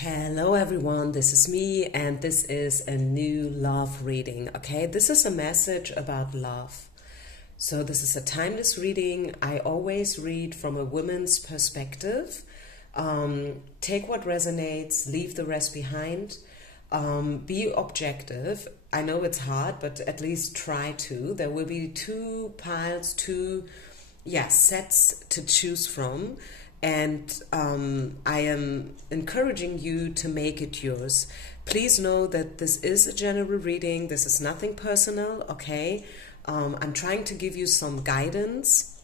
Hello everyone, this is me and this is a new love reading, okay? This is a message about love. So this is a timeless reading. I always read from a woman's perspective. Take what resonates, leave the rest behind. Be objective. I know it's hard, but at least try to. There will be two piles, sets to choose from. And I am encouraging you to make it yours. Please know that this is a general reading. This is nothing personal, okay? I'm trying to give you some guidance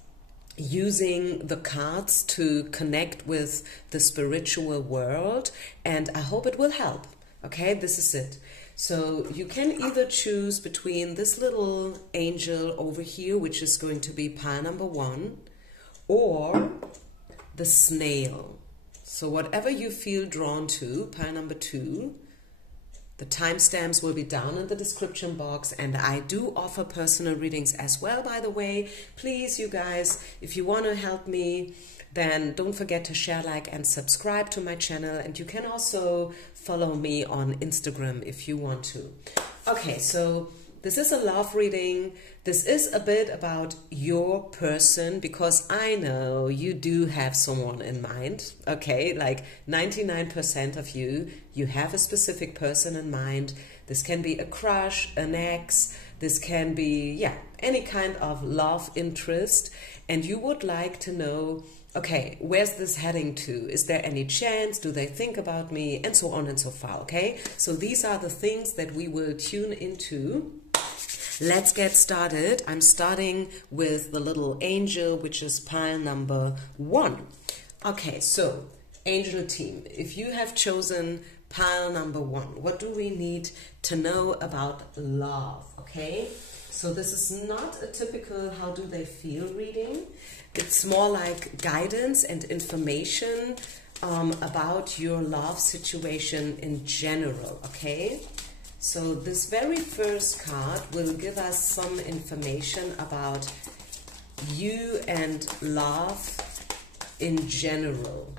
using the cards to connect with the spiritual world, and I hope it will help, okay? This is it. So you can either choose between this little angel over here, which is going to be pile number 1, or the snail. So whatever you feel drawn to, pile number 2. The timestamps will be down in the description box, and I do offer personal readings as well, by the way. Please, you guys, if you want to help me, then don't forget to share, like, and subscribe to my channel. And you can also follow me on Instagram if you want to. Okay, so this is a love reading. This is a bit about your person, because I know you do have someone in mind, okay? Like 99% of you have a specific person in mind. This can be a crush, an ex, this can be, any kind of love interest. And you would like to know, okay, where's this heading to? Is there any chance? Do they think about me? And so on and so far, okay? So these are the things that we will tune into. Let's get started. I'm starting with the little angel, which is pile number 1. Okay, so angel team, if you have chosen pile number 1, what do we need to know about love? Okay, so this is not a typical how do they feel reading. It's more like guidance and information about your love situation in general, okay? So this very first card will give us some information about you and love in general.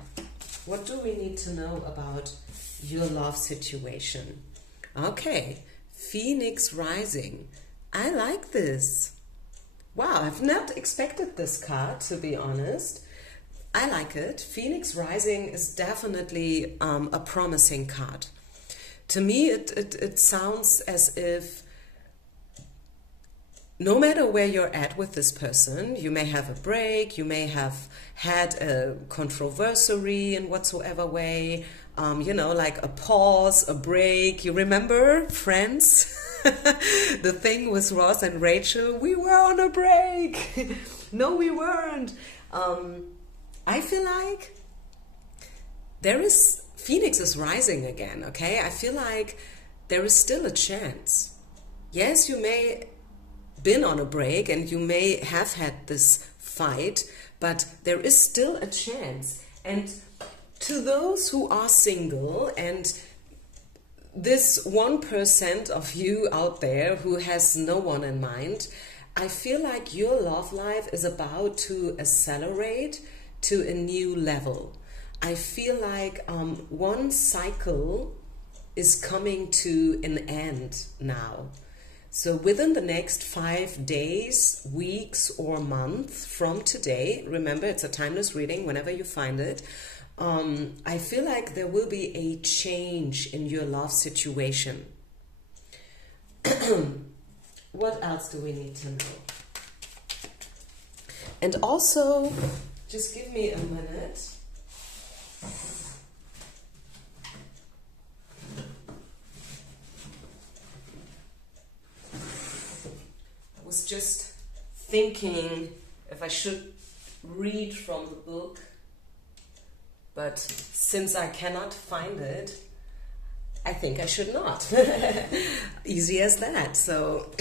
What do we need to know about your love situation? Okay, Phoenix Rising. I like this. Wow, I've not expected this card, to be honest. I like it. Phoenix Rising is definitely a promising card. To me, it sounds as if no matter where you're at with this person, you may have a break, you may have had a controversy in whatsoever way, like a pause, a break. You remember Friends? The thing with Ross and Rachel, we were on a break. No, we weren't. I feel like Phoenix is rising again, okay? I feel like there is still a chance. Yes, you may been on a break and you may have had this fight, but there is still a chance. And to those who are single, and this 1% of you out there who has no one in mind, I feel like your love life is about to accelerate to a new level. I feel like one cycle is coming to an end now. So within the next 5 days, weeks, or month from today, remember it's a timeless reading whenever you find it, I feel like there will be a change in your love situation. What else do we need to know? And also, just give me a minute. I was just thinking if I should read from the book, but since I cannot find it, I think I should not. Easy as that. So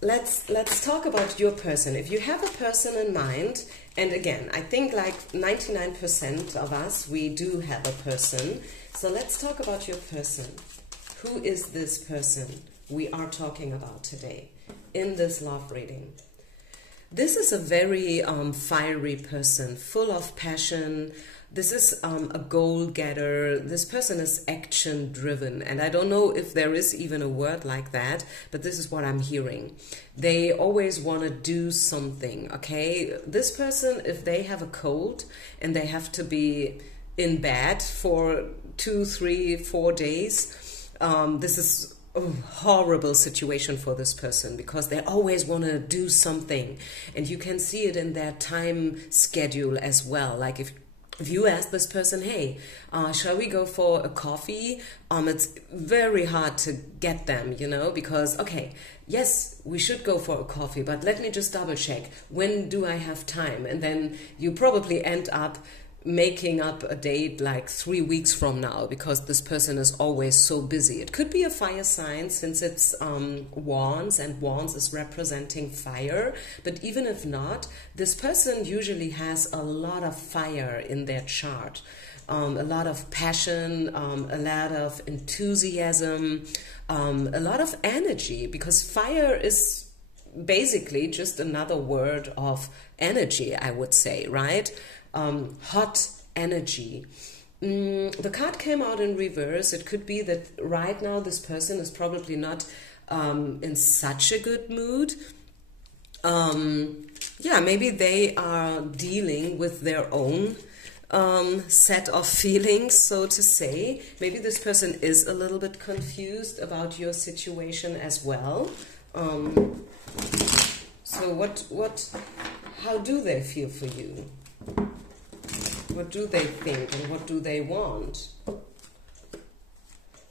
let's talk about your person. If you have a person in mind, and again, I think like 99% of us, we do have a person. So let's talk about your person. Who is this person we are talking about today in this love reading? This is a very fiery person, full of passion. This is a goal getter. This person is action driven. And I don't know if there is even a word like that, but this is what I'm hearing. They always want to do something, okay? This person, if they have a cold and they have to be in bed for 2, 3, 4 days, this is a horrible situation for this person, because they always want to do something, and you can see it in their time schedule as well. Like if you ask this person, hey, shall we go for a coffee? It's very hard to get them, you know, because, okay, yes, we should go for a coffee, but let me just double check. When do I have time? And then you probably end up making up a date like 3 weeks from now, because this person is always so busy. It could be a fire sign, since it's wands, and wands is representing fire. But even if not, this person usually has a lot of fire in their chart, a lot of passion, a lot of enthusiasm, a lot of energy, because fire is basically just another word of energy, I would say, right? Hot energy. The card came out in reverse. It could be that right now this person is probably not in such a good mood. Yeah, maybe they are dealing with their own set of feelings, so to say. Maybe this person is a little bit confused about your situation as well. So how do they feel for you? What do they think and what do they want?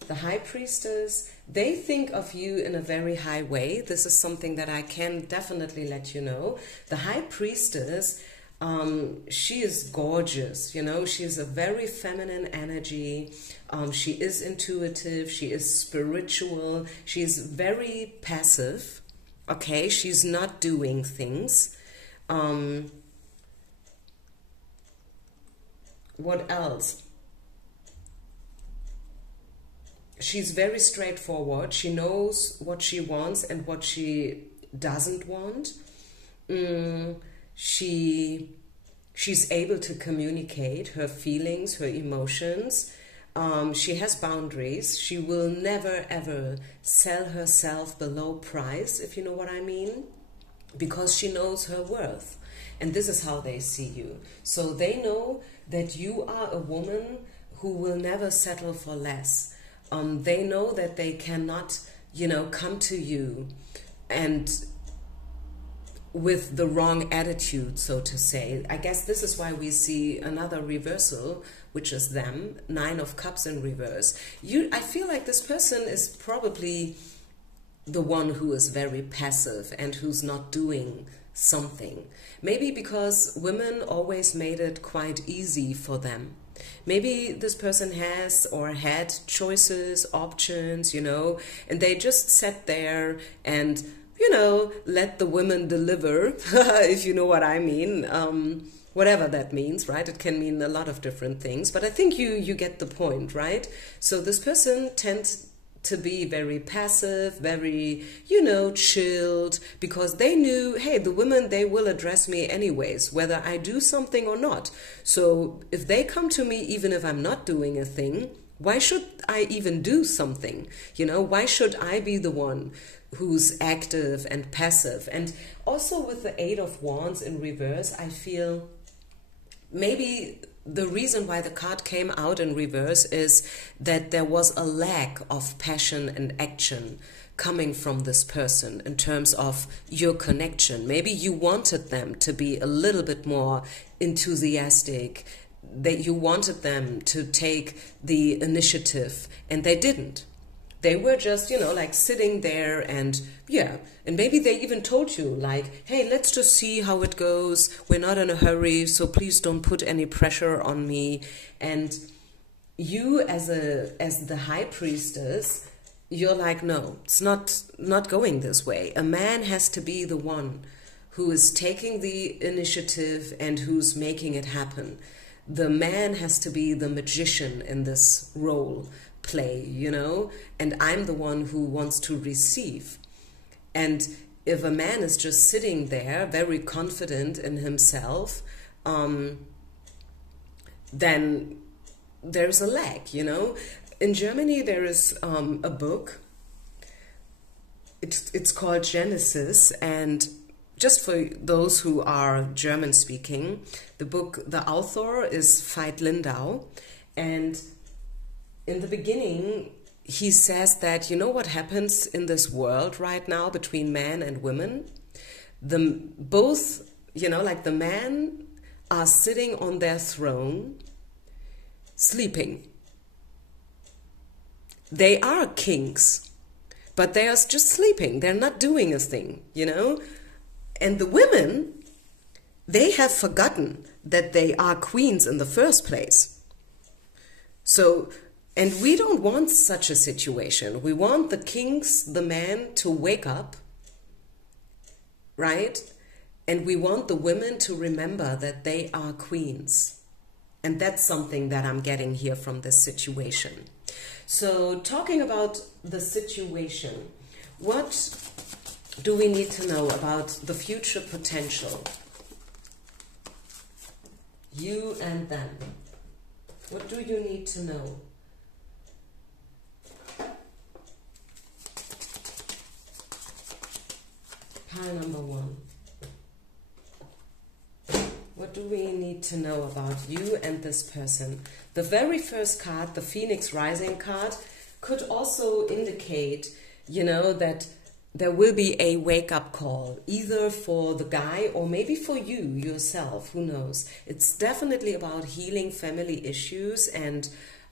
The High Priestess, they think of you in a very high way. This is something that I can definitely let you know. The High Priestess, she is gorgeous, you know. She is a very feminine energy. She is intuitive. She is spiritual. She is very passive. Okay, she's not doing things. What else? She's very straightforward. She knows what she wants and what she doesn't want. She's able to communicate her feelings, her emotions. She has boundaries. She will never ever sell herself below price, if you know what I mean, because she knows her worth. And this is how they see you. So they know that you are a woman who will never settle for less. They know that they cannot, you know, come to you and with the wrong attitude, so to say. I guess this is why we see another reversal, which is them, 9 of Cups in reverse. I feel like this person is probably the one who is very passive and who's not doing something. Maybe because women always made it quite easy for them. Maybe this person has or had choices, options, you know, and they just sat there and, you know, let the women deliver, if you know what I mean. Whatever that means, right? It can mean a lot of different things, but I think you get the point, right? So this person tends to be very passive, very, you know, chilled, because they knew, hey, the women, they will address me anyways, whether I do something or not. So if they come to me, even if I'm not doing a thing, why should I even do something? You know, why should I be the one who's active and passive? And also with the 8 of Wands in reverse, I feel maybe the reason why the card came out in reverse is that there was a lack of passion and action coming from this person in terms of your connection. Maybe you wanted them to be a little bit more enthusiastic, that you wanted them to take the initiative, and they didn't. They were just, you know, like sitting there and, yeah. And maybe they even told you, like, hey, let's just see how it goes. We're not in a hurry, so please don't put any pressure on me. And you as the High Priestess, you're like, no, it's not going this way. A man has to be the one who is taking the initiative and who's making it happen. The man has to be the magician in this role play, you know, and I'm the one who wants to receive. And if a man is just sitting there very confident in himself, then there's a lack, you know. In Germany there is a book, it's called Genesis, and just for those who are German speaking, the author is Veit Lindau, and in the beginning he says that, you know what happens in this world right now between men and women? Both, you know, like the men are sitting on their throne, sleeping. They are kings, but they are just sleeping. They're not doing a thing, you know? And the women, they have forgotten that they are queens in the first place. So, and we don't want such a situation. We want the kings, the men, to wake up, right? And we want the women to remember that they are queens. And that's something that I'm getting here from this situation. So, talking about the situation, what do we need to know about the future potential? You and them. What do you need to know? Pile number 1. What do we need to know about you and this person? The very first card, the Phoenix Rising card, could also indicate, you know, that there will be a wake-up call, either for the guy or maybe for you yourself, who knows. It's definitely about healing family issues and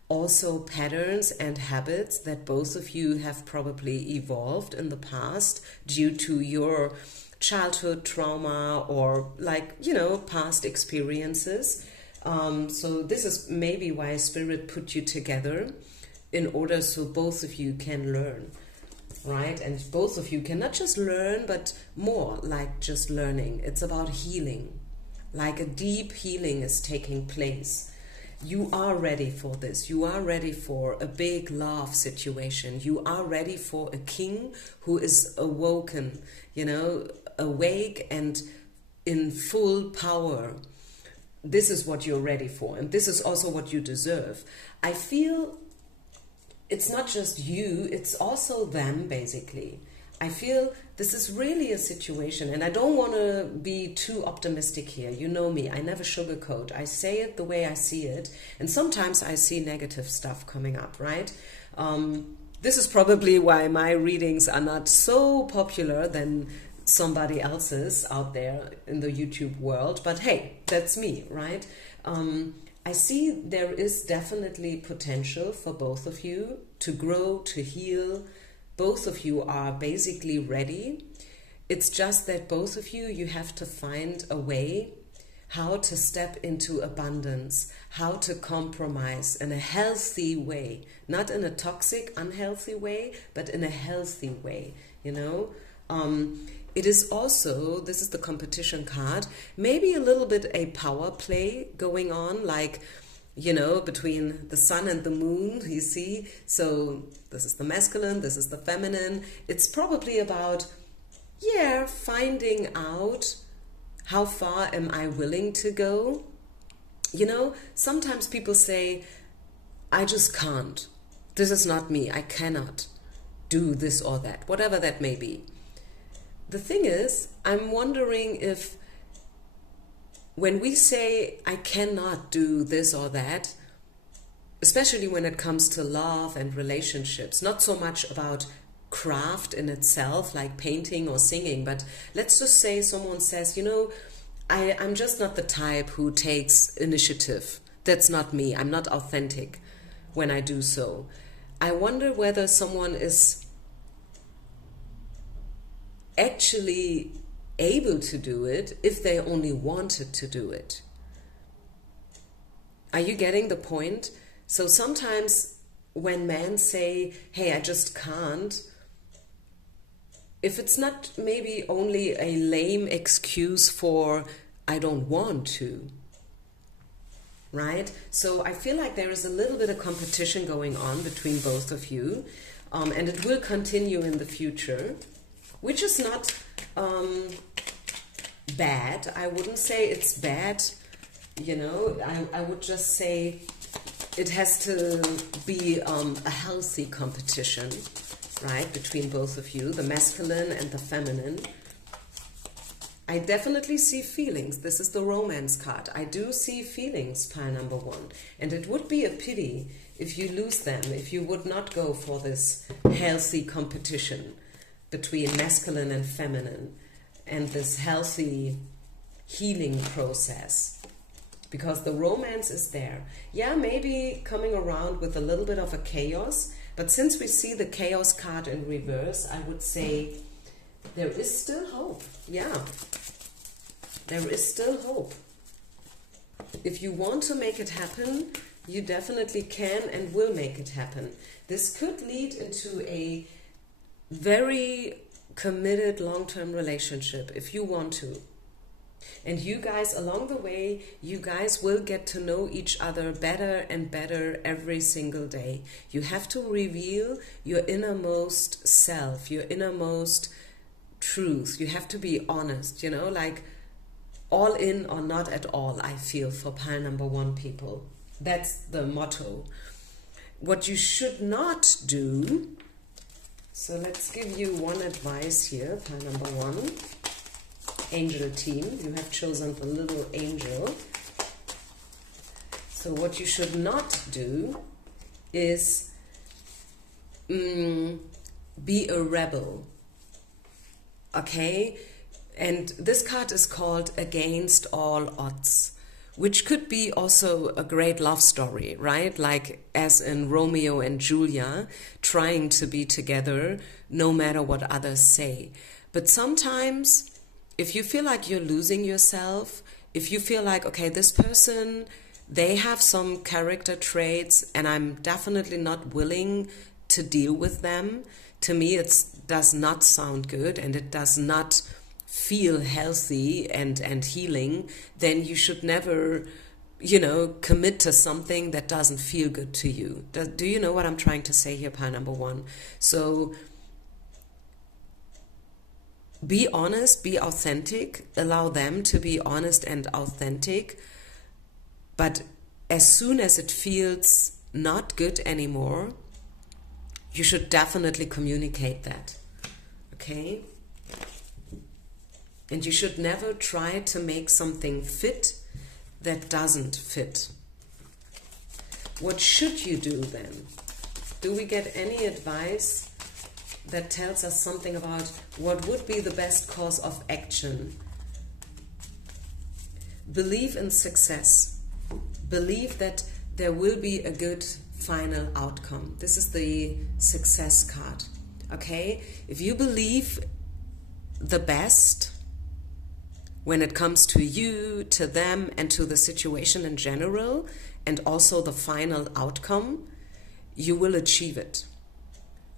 also patterns and habits that both of you have probably evolved in the past due to your childhood trauma or, like, you know, past experiences. So this is maybe why Spirit put you together, in order so both of you can learn, right? And both of you can not just learn, but more like just learning. It's about healing, like a deep healing is taking place. You are ready for this. You are ready for a big love situation. You are ready for a king who is awoken, you know, awake and in full power. This is what you're ready for, and this is also what you deserve. I feel it's not just you, it's also them, basically. I feel this is really a situation, and I don't want to be too optimistic here. You know me, I never sugarcoat. I say it the way I see it, and sometimes I see negative stuff coming up, right? This is probably why my readings are not so popular than somebody else's out there in the YouTube world, but hey, that's me, right? I see there is definitely potential for both of you to grow, to heal. Both of you are basically ready. It's just that both of you, you have to find a way how to step into abundance, how to compromise in a healthy way, not in a toxic, unhealthy way, but in a healthy way, you know? It is also, this is the competition card, maybe a little bit a power play going on, like, you know, between the sun and the moon, you see? So this is the masculine, this is the feminine. It's probably about, yeah, finding out how far am I willing to go. You know, sometimes people say, I just can't. This is not me. I cannot do this or that, whatever that may be. The thing is, I'm wondering if when we say, I cannot do this or that, especially when it comes to love and relationships, not so much about craft in itself, like painting or singing, but let's just say someone says, you know, I'm just not the type who takes initiative. That's not me. I'm not authentic when I do so. I wonder whether someone is actually able to do it if they only wanted to do it. Are you getting the point? So sometimes when men say, hey, I just can't, if it's not maybe only a lame excuse for I don't want to, right? So I feel like there is a little bit of competition going on between both of you, and it will continue in the future, which is not bad. I wouldn't say it's bad, you know. I would just say it has to be a healthy competition, right, between both of you, the masculine and the feminine. I definitely see feelings. This is the romance card. I do see feelings, pile number one. And it would be a pity if you lose them, if you would not go for this healthy competition between masculine and feminine and this healthy healing process. Because the romance is there. Yeah, maybe coming around with a little bit of a chaos. But since we see the chaos card in reverse, I would say there is still hope. Yeah, there is still hope. If you want to make it happen, you definitely can and will make it happen. This could lead into a very committed long-term relationship if you want to. And you guys, along the way, you guys will get to know each other better and better every single day. You have to reveal your innermost self, your innermost truth. You have to be honest, you know, like all in or not at all, I feel, for pile number one people. That's the motto. What you should not do, so let's give you one advice here, pile number one. Angel team, you have chosen the little angel. So what you should not do is be a rebel. Okay? And this card is called Against All Odds, which could be also a great love story, right? Like as in Romeo and Julia, trying to be together no matter what others say. But sometimes, if you feel like you're losing yourself, if you feel like, okay, this person, they have some character traits and I'm definitely not willing to deal with them, to me it does not sound good and it does not feel healthy and healing, then you should never, you know, commit to something that doesn't feel good to you. Do you know what I'm trying to say here, pile number one? So be honest, be authentic, allow them to be honest and authentic, but as soon as it feels not good anymore, you should definitely communicate that, okay? And you should never try to make something fit that doesn't fit. What should you do then? Do we get any advice that tells us something about what would be the best course of action? Believe in success. Believe that there will be a good final outcome. This is the success card. Okay? If you believe the best when it comes to you, to them, and to the situation in general, and also the final outcome, you will achieve it.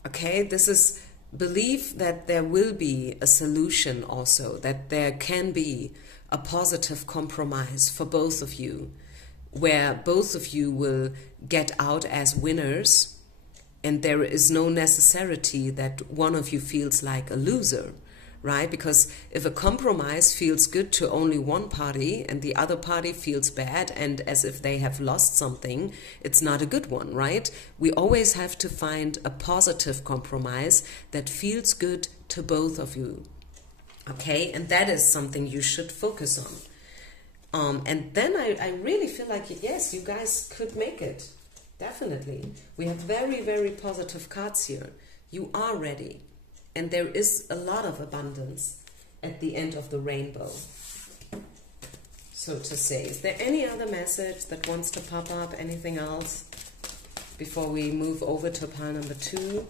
Okay, this is believe that there will be a solution also, that there can be a positive compromise for both of you, where both of you will get out as winners and there is no necessity that one of you feels like a loser, right? Because if a compromise feels good to only one party and the other party feels bad and as if they have lost something, it's not a good one, right? We always have to find a positive compromise that feels good to both of you, okay? And that is something you should focus on. And then I really feel like, yes, you guys could make it, definitely. We have very, very positive cards here. You are ready. And there is a lot of abundance at the end of the rainbow, so to say. Is there any other message that wants to pop up? Anything else before we move over to pile number 2?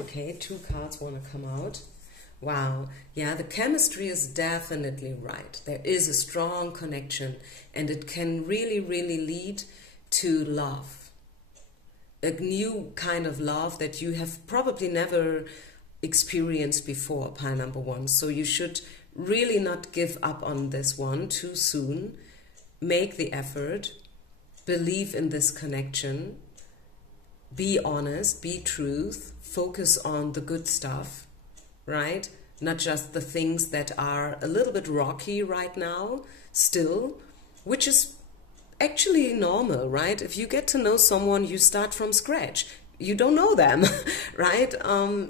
Okay, 2 cards want to come out. Wow, yeah, the chemistry is definitely right. There is a strong connection and it can really, really lead to love. A new kind of love that you have probably never experienced before, pile number 1. So you should really not give up on this one too soon. Make the effort, believe in this connection, be honest, be truth, focus on the good stuff, right? Not just the things that are a little bit rocky right now still, which is actually normal, right? If you get to know someone, you start from scratch. You don't know them, right?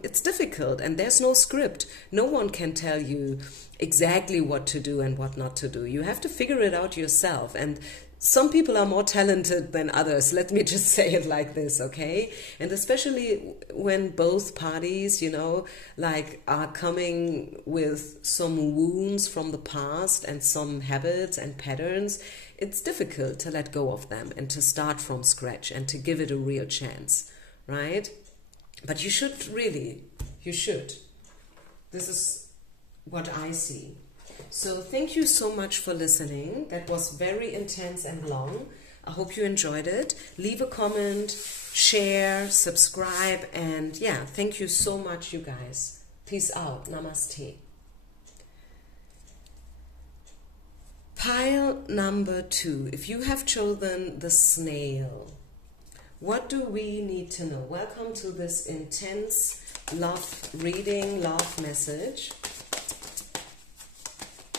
It's difficult, and there's no script. No one can tell you exactly what to do and what not to do. You have to figure it out yourself. And some people are more talented than others. Let me just say it like this, okay? And especially when both parties, you know, like are coming with some wounds from the past and some habits and patterns, it's difficult to let go of them and to start from scratch and to give it a real chance, right? But you should really, you should. This is what I see. So thank you so much for listening. That was very intense and long. I hope you enjoyed it. Leave a comment, share, subscribe, and yeah, thank you so much, you guys. Peace out. Namaste. Pile number 2. If you have chosen the snail, what do we need to know? Welcome to this intense love reading, love message.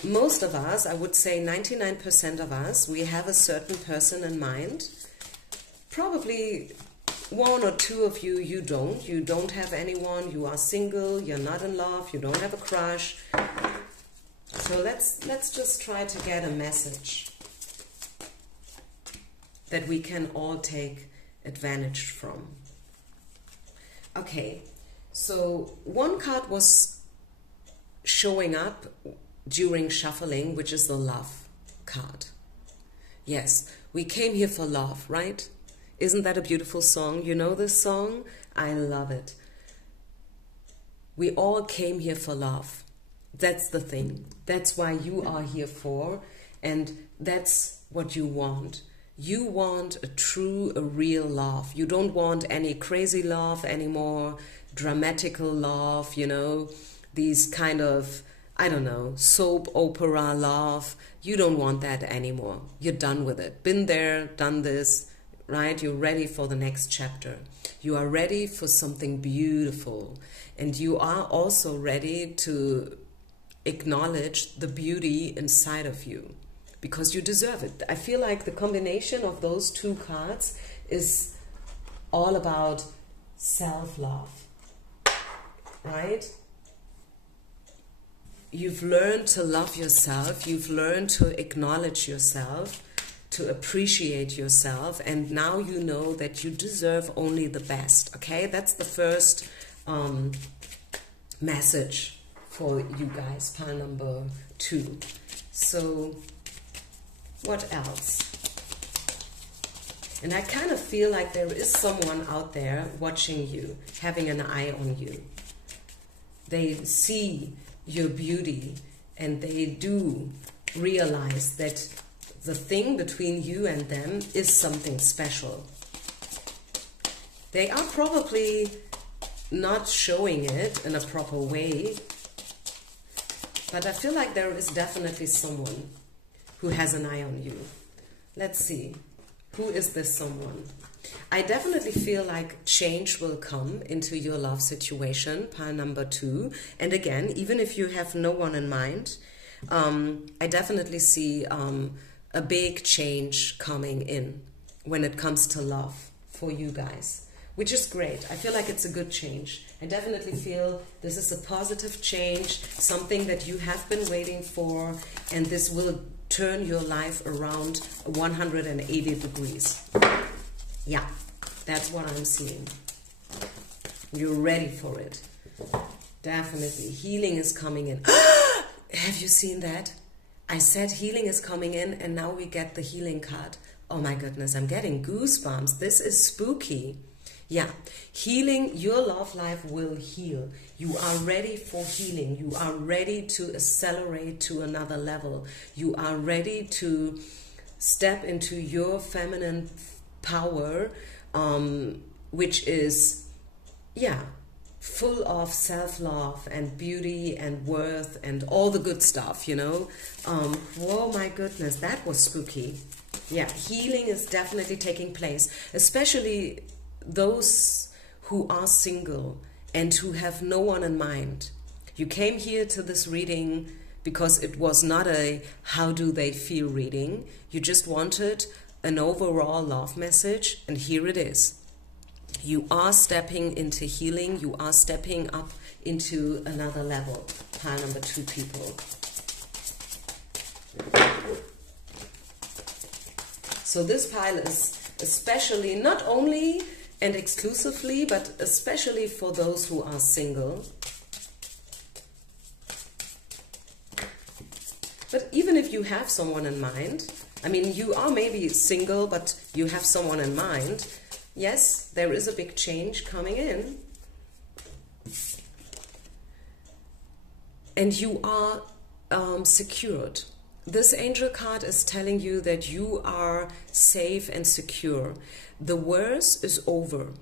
Most of us, I would say 99% of us, we have a certain person in mind. Probably 1 or 2 of you, you don't. You don't have anyone, you are single, you're not in love, you don't have a crush. So let's just try to get a message that we can all take advantage from. Okay, so one card was showing up during shuffling, which is the love card. Yes, we came here for love, right? Isn't that a beautiful song? You know this song? I love it. We all came here for love. That's the thing. That's why you are here for, and that's what you want. You want a true, a real love. You don't want any crazy love anymore, dramatical love, you know, these kind of, I don't know, soap opera love. You don't want that anymore. You're done with it. Been there, done this, right? You're ready for the next chapter. You are ready for something beautiful. And you are also ready to acknowledge the beauty inside of you, because you deserve it. I feel like the combination of those 2 cards is all about self-love, right? You've learned to love yourself, you've learned to acknowledge yourself, to appreciate yourself, and now you know that you deserve only the best, okay? That's the first message for you guys, pile number 2. So what else? And I kind of feel like there is someone out there watching you, having an eye on you. They see your beauty and they do realize that the thing between you and them is something special. They are probably not showing it in a proper way, but I feel like there is definitely someone who has an eye on you. Let's see. Who is this someone? I definitely feel like change will come into your love situation, pile number 2. And again, even if you have no one in mind, I definitely see a big change coming in when it comes to love for you guys, which is great. I feel like it's a good change. I definitely feel this is a positive change, something that you have been waiting for, and this will turn your life around 180 degrees. Yeah, that's what I'm seeing. You're ready for it. Definitely. Healing is coming in. Have you seen that? I said healing is coming in, and now we get the healing card. Oh my goodness, I'm getting goosebumps. This is spooky. Yeah, healing, your love life will heal. You are ready for healing. You are ready to accelerate to another level. You are ready to step into your feminine power, which is, yeah, full of self-love and beauty and worth and all the good stuff, you know. Oh my goodness, that was spooky. Yeah, healing is definitely taking place, especially those who are single and who have no one in mind. You came here to this reading because it was not a how do they feel reading. You just wanted an overall love message, and here it is. You are stepping into healing. You are stepping up into another level. Pile number 2, people. So this pile is especially, not only and exclusively, but especially for those who are single. But even if you have someone in mind, I mean, you are maybe single, but you have someone in mind, yes, there is a big change coming in. And you are secured. This angel card is telling you that you are safe and secure. The worst is over.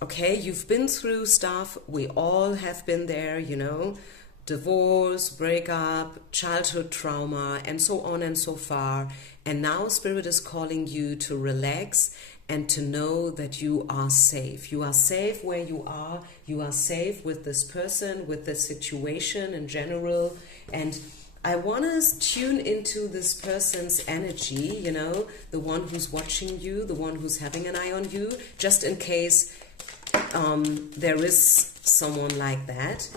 Okay, you've been through stuff. We all have been there, you know. Divorce, breakup, childhood trauma, and so on and so far. And now Spirit is calling you to relax and to know that you are safe. You are safe where you are. You are safe with this person, with the situation in general. And I want to tune into this person's energy, you know, the one who's watching you, the one who's having an eye on you, just in case there is someone like that.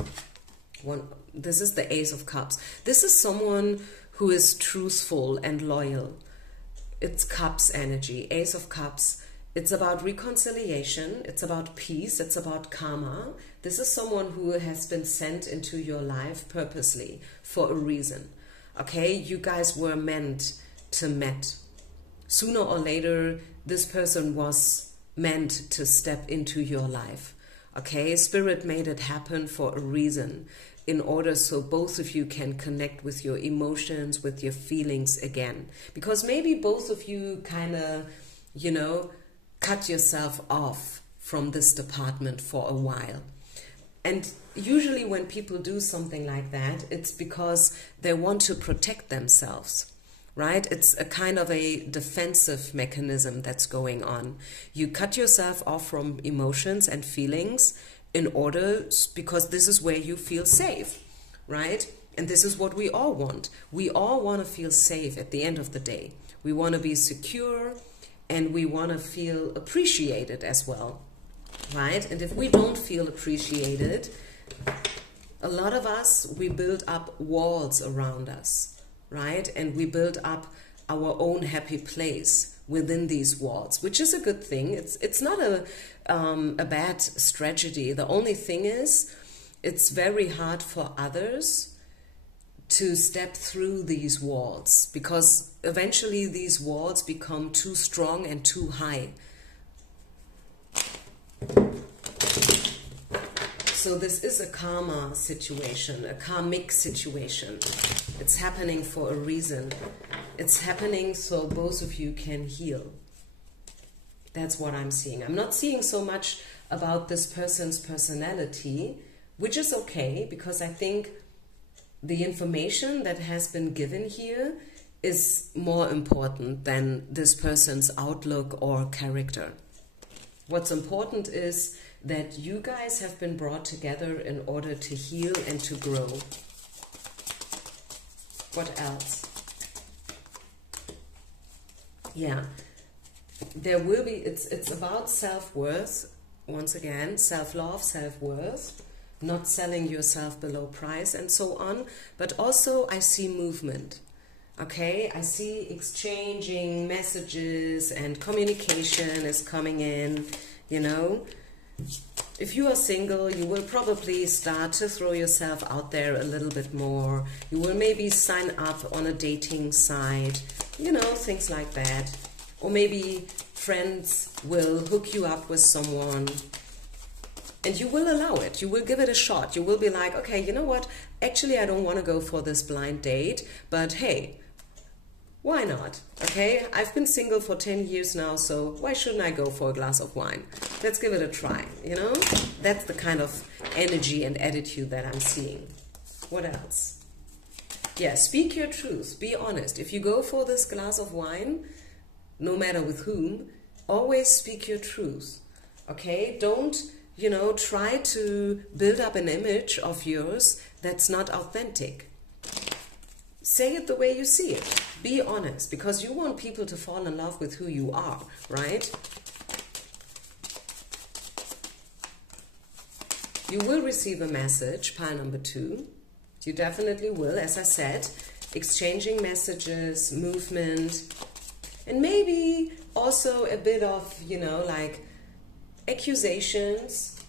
This is the Ace of Cups. This is someone who is truthful and loyal. It's Cups energy, Ace of Cups. It's about reconciliation. It's about peace. It's about karma. This is someone who has been sent into your life purposely for a reason. Okay, you guys were meant to meet. Sooner or later, this person was meant to step into your life. Okay, Spirit made it happen for a reason, in order so both of you can connect with your emotions, with your feelings again. Because maybe both of you kind of, you know, cut yourself off from this department for a while. And usually when people do something like that, it's because they want to protect themselves, right? It's a kind of a defensive mechanism that's going on. You cut yourself off from emotions and feelings in order, because this is where you feel safe, right? And this is what we all want. We all want to feel safe at the end of the day. We want to be secure, and we want to feel appreciated as well, right? And if we don't feel appreciated, a lot of us, we build up walls around us, right? And we build up our own happy place within these walls, which is a good thing. It's not a bad strategy. The only thing is, it's very hard for others to step through these walls, because eventually these walls become too strong and too high. So this is a karma situation, a karmic situation. It's happening for a reason. It's happening so both of you can heal. That's what I'm seeing. I'm not seeing so much about this person's personality, which is okay, because I think the information that has been given here is more important than this person's outlook or character. What's important is that you guys have been brought together in order to heal and to grow. What else? Yeah, there will be, it's about self-worth, once again, self-love, self-worth, not selling yourself below price and so on, but also I see movement. Okay, I see exchanging messages and communication is coming in, you know. If you are single, you will probably start to throw yourself out there a little bit more. You will maybe sign up on a dating site, you know, things like that. Or maybe friends will hook you up with someone and you will allow it. You will give it a shot. You will be like, okay, you know what? Actually, I don't want to go for this blind date, but hey, Why not? Okay, I've been single for 10 years now, so why shouldn't I go for a glass of wine? Let's give it a try, you know? That's the kind of energy and attitude that I'm seeing. What else? Yeah, speak your truth. Be honest. If you go for this glass of wine, no matter with whom, always speak your truth. Okay? Don't, you know, try to build up an image of yours that's not authentic. Say it the way you see it. Be honest, because you want people to fall in love with who you are, right? You will receive a message, pile number 2. You definitely will, as I said, exchanging messages, movement, and maybe also a bit of, you know, like accusations.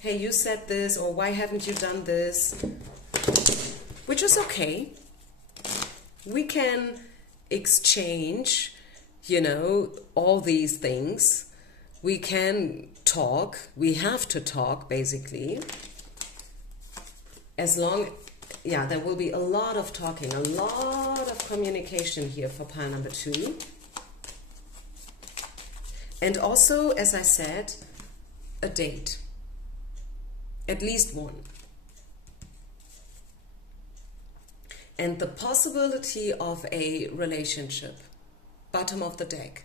Hey, you said this, or why haven't you done this? Which is okay. We can exchange, you know, all these things. We can talk. We have to talk, basically. As long, yeah, there will be a lot of talking, a lot of communication here for pile number 2. And also, as I said, a date. At least one. And the possibility of a relationship, bottom of the deck.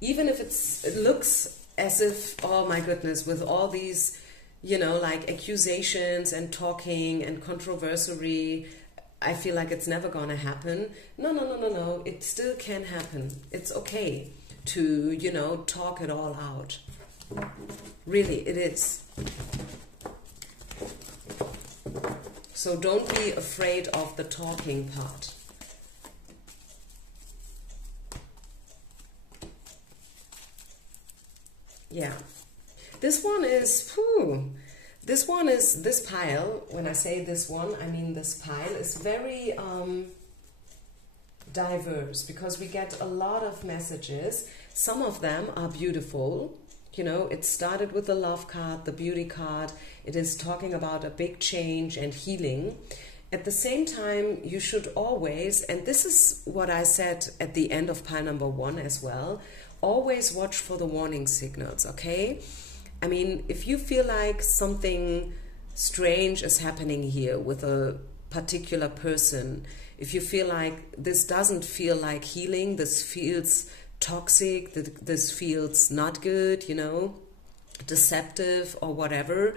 Even if it looks as if, oh my goodness, with all these, you know, like accusations and talking and controversy, I feel like it's never gonna happen. No, it still can happen. It's okay to, you know, talk it all out. Really, it is. So don't be afraid of the talking part. Yeah. This one is, this pile, when I say this one, I mean this pile is very diverse, because we get a lot of messages. Some of them are beautiful. You know, it started with the love card, the beauty card. It is talking about a big change and healing. At the same time, you should always, and this is what I said at the end of pile number 1 as well, always watch for the warning signals, okay? I mean, if you feel like something strange is happening here with a particular person, if you feel like this doesn't feel like healing, this feels toxic, this feels not good, you know, deceptive or whatever,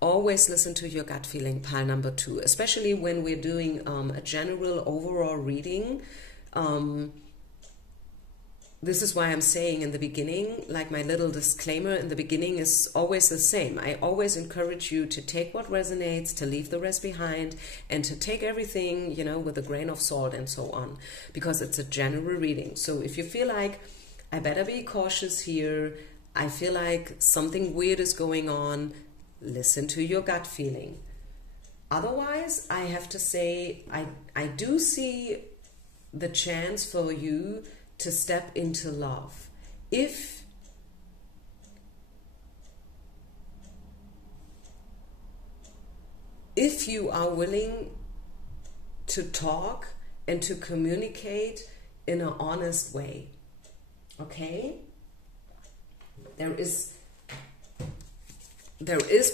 always listen to your gut feeling, pile number 2, especially when we're doing a general overall reading. This is why I'm saying in the beginning, like my little disclaimer in the beginning is always the same. I always encourage you to take what resonates, to leave the rest behind, and to take everything, you know, with a grain of salt and so on, because it's a general reading. So if you feel like, I better be cautious here, I feel like something weird is going on, listen to your gut feeling. Otherwise, I have to say, I do see the chance for you to step into love. If you are willing to talk and to communicate in an honest way, okay? There is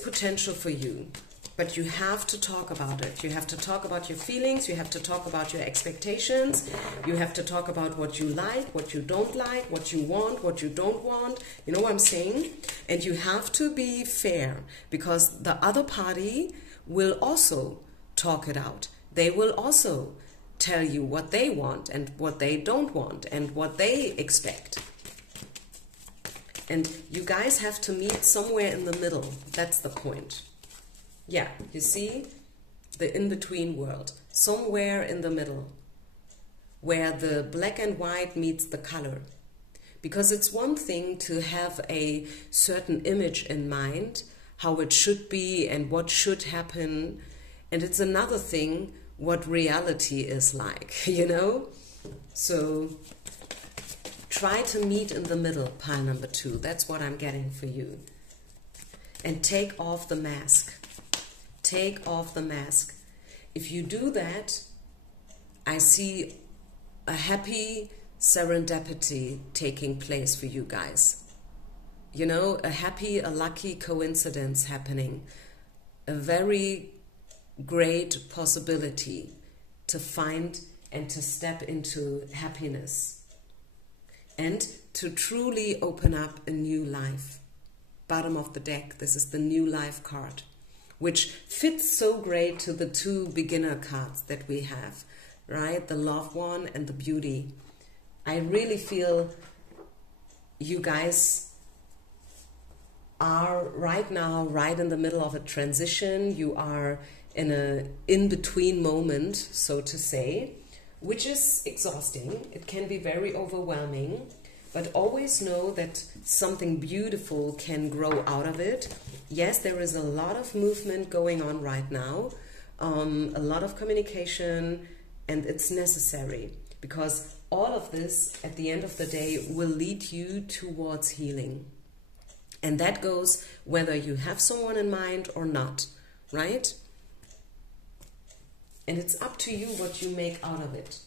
potential for you, but you have to talk about it. You have to talk about your feelings, you have to talk about your expectations, you have to talk about what you like, what you don't like, what you want, what you don't want. You know what I'm saying? And you have to be fair, because the other party will also talk it out. They will also tell you what they want and what they don't want and what they expect. And you guys have to meet somewhere in the middle. That's the point. Yeah, you see? The in-between world. Somewhere in the middle. Where the black and white meets the color. Because it's one thing to have a certain image in mind, how it should be and what should happen. And it's another thing what reality is like, you know? So try to meet in the middle, pile number 2. That's what I'm getting for you. And take off the mask. Take off the mask. If you do that, I see a happy serendipity taking place for you guys. You know, a lucky coincidence happening. A very great possibility to find and to step into happiness. And to truly open up a new life. Bottom of the deck, this is the new life card, which fits so great to the two beginner cards that we have, right? The love one and the beauty. I really feel you guys are right now right in the middle of a transition. You are in a in-between moment, so to say, which is exhausting. It can be very overwhelming, but always know that something beautiful can grow out of it. Yes, there is a lot of movement going on right now, a lot of communication, and it's necessary because all of this at the end of the day will lead you towards healing. And that goes whether you have someone in mind or not, right? And it's up to you what you make out of it.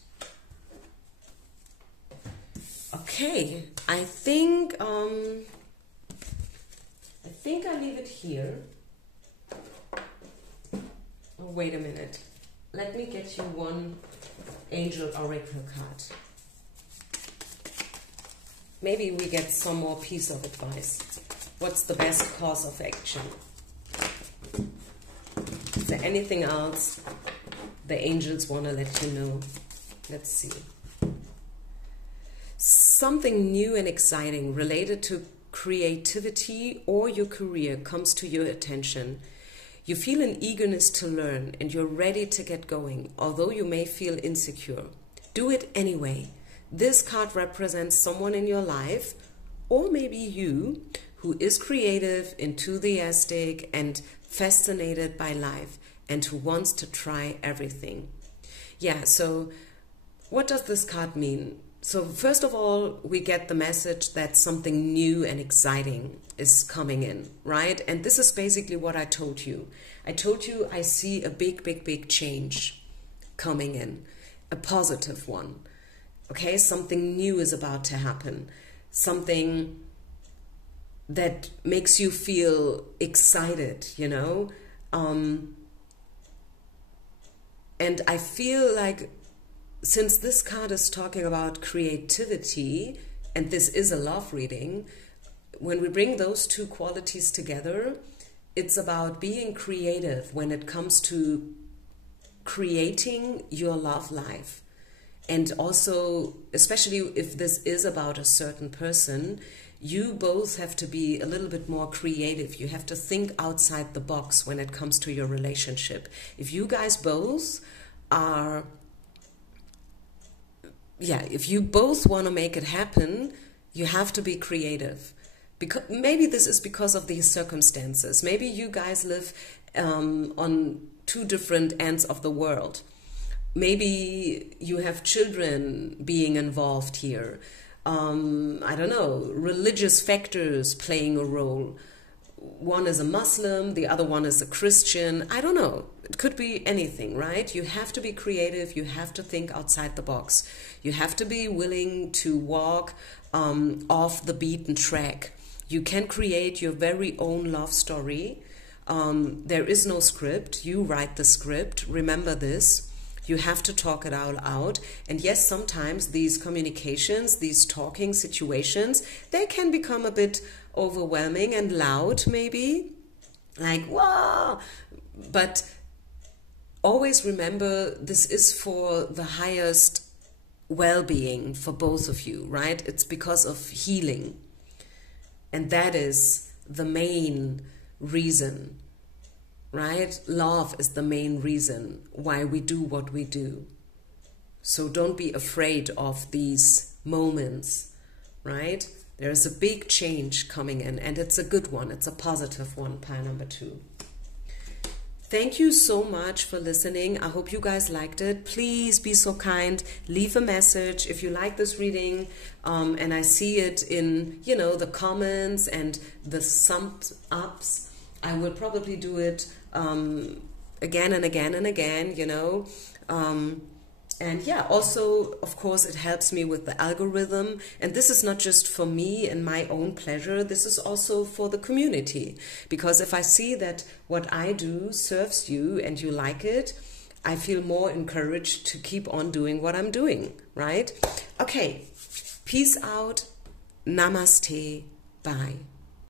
Okay, I think I leave it here. Oh, wait a minute. Let me get you one Angel Oracle card. Maybe we get some more piece of advice. What's the best course of action? Is there anything else the angels want to let you know? Let's see. Something new and exciting related to creativity or your career comes to your attention. You feel an eagerness to learn and you're ready to get going, although you may feel insecure. Do it anyway. This card represents someone in your life, or maybe you, who is creative, enthusiastic, and fascinated by life, and who wants to try everything. Yeah, so what does this card mean? So first of all, we get the message that something new and exciting is coming in, right? And this is basically what I told you. I told you I see a big change coming in, a positive one. Okay, something new is about to happen. Something that makes you feel excited, you know? And I feel like since this card is talking about creativity, and this is a love reading, when we bring those two qualities together, it's about being creative when it comes to creating your love life. And also, especially if this is about a certain person, you both have to be a little bit more creative. You have to think outside the box when it comes to your relationship. If you guys both are, if you both want to make it happen, you have to be creative. Because maybe this is because of these circumstances. Maybe you guys live on two different ends of the world. Maybe you have children being involved here. I don't know, religious factors playing a role. One is a Muslim, the other one is a Christian. I don't know. It could be anything, right? You have to be creative. You have to think outside the box. You have to be willing to walk off the beaten track. You can create your very own love story. There is no script. You write the script. Remember this. You have to talk it all out. And yes, sometimes these communications, these talking situations, they can become a bit overwhelming and loud, maybe. Like, wow! But always remember, this is for the highest well-being for both of you, right? It's because of healing. And that is the main reason. Right? Love is the main reason why we do what we do. So don't be afraid of these moments, right? There is a big change coming in, and it's a good one. It's a positive one, pile number 2. Thank you so much for listening. I hope you guys liked it. Please be so kind. Leave a message if you like this reading. And I see it in, the comments and the thumbs ups. I will probably do it again and again and again, And yeah, also, of course, it helps me with the algorithm. And this is not just for me and my own pleasure, this is also for the community. Because if I see that what I do serves you and you like it, I feel more encouraged to keep on doing what I'm doing, right? Okay, peace out, namaste, bye.